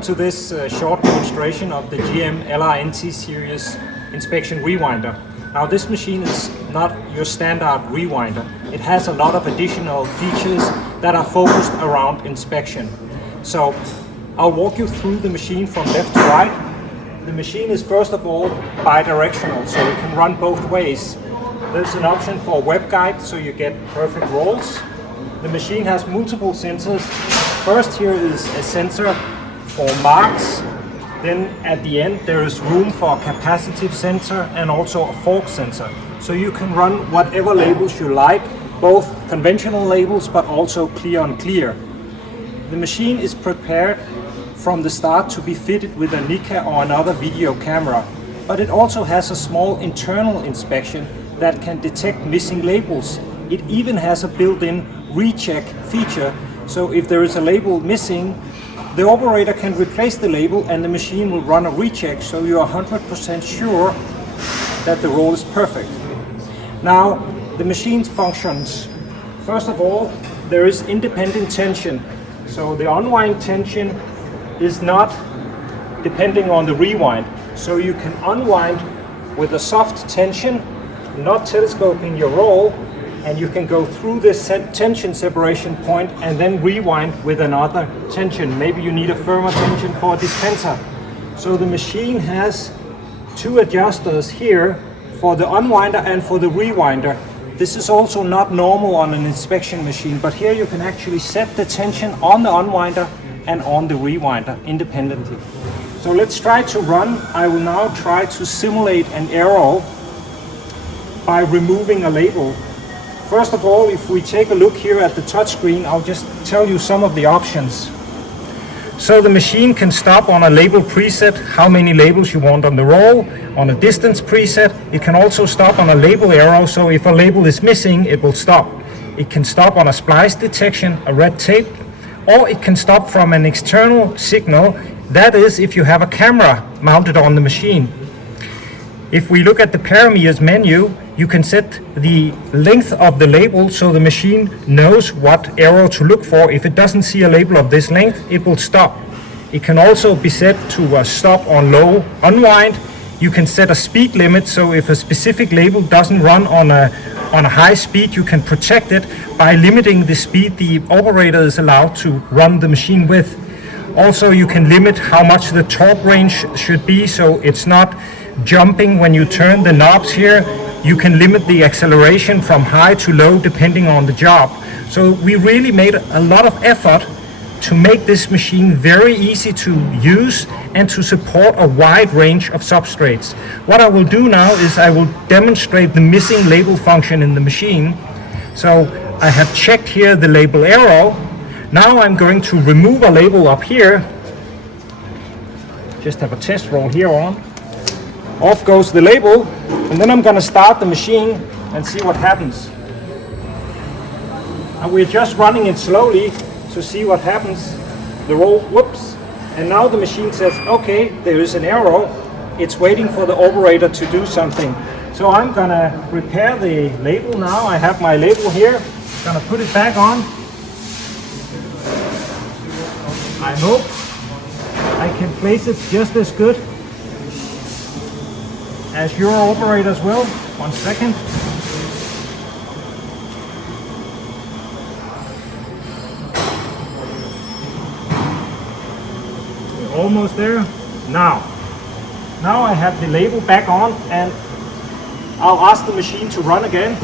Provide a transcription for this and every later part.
To this short demonstration of the GM LRN series inspection rewinder. Now this machine is not your standard rewinder. It has a lot of additional features that are focused around inspection. So I'll walk you through the machine from left to right. The machine is first of all bi-directional, so it can run both ways. There's an option for web guide, so you get perfect rolls. The machine has multiple sensors. First here is a sensor for marks, then at the end there is room for a capacitive sensor and also a fork sensor. So you can run whatever labels you like, both conventional labels but also clear on clear. The machine is prepared from the start to be fitted with a Nikon or another video camera, but it also has a small internal inspection that can detect missing labels. It even has a built-in recheck feature, so if there is a label missing, the operator can replace the label and the machine will run a recheck, so you're 100% sure that the roll is perfect. Now, the machine functions. First of all, there is independent tension. So the unwind tension is not depending on the rewind. So you can unwind with a soft tension, not telescoping your roll, and you can go through this tension separation point and then rewind with another tension. Maybe you need a firmer tension for a dispenser. So the machine has two adjusters here for the unwinder and for the rewinder. This is also not normal on an inspection machine, but here you can actually set the tension on the unwinder and on the rewinder independently. So let's try to run. I will now try to simulate an arrow by removing a label. First of all, if we take a look here at the touchscreen, I'll just tell you some of the options. So the machine can stop on a label preset, how many labels you want on the roll. On a distance preset, it can also stop on a label arrow, so if a label is missing, it will stop. It can stop on a splice detection, a red tape, or it can stop from an external signal. That is if you have a camera mounted on the machine. If we look at the parameters menu, you can set the length of the label so the machine knows what arrow to look for. If it doesn't see a label of this length, it will stop. It can also be set to stop on low unwind. You can set a speed limit, so if a specific label doesn't run on a high speed, you can protect it by limiting the speed the operator is allowed to run the machine with. Also, you can limit how much the torque range should be, so it's not jumping when you turn the knobs here. You can limit the acceleration from high to low depending on the job. So we really made a lot of effort to make this machine very easy to use and to support a wide range of substrates. What I will do now is I will demonstrate the missing label function in the machine. So I have checked here the label arrow. Now I'm going to remove a label up here. Just have a test roll here on. Off goes the label, and then I'm going to start the machine and see what happens. And we're just running it slowly to see what happens. The roll, whoops, and now the machine says, okay, there is an arrow. It's waiting for the operator to do something. So I'm going to repair the label now. I have my label here. I'm going to put it back on. I hope I can place it just as good as your operators will. 1 second. We're almost there. Now I have the label back on, and I'll ask the machine to run again.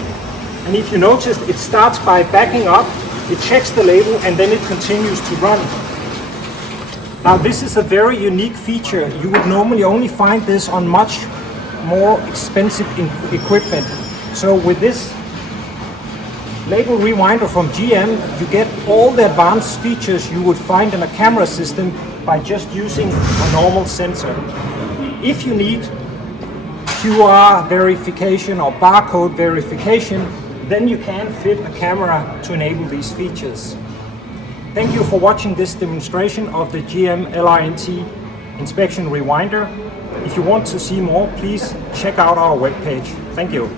And if you notice, it starts by backing up, it checks the label, and then it continues to run. Now this is a very unique feature. You would normally only find this on much more expensive equipment. So with this label rewinder from GM, you get all the advanced features you would find in a camera system by just using a normal sensor. If you need QR verification or barcode verification, then you can fit a camera to enable these features. Thank you for watching this demonstration of the GM LRN25T inspection rewinder. If you want to see more, please check out our webpage. Thank you.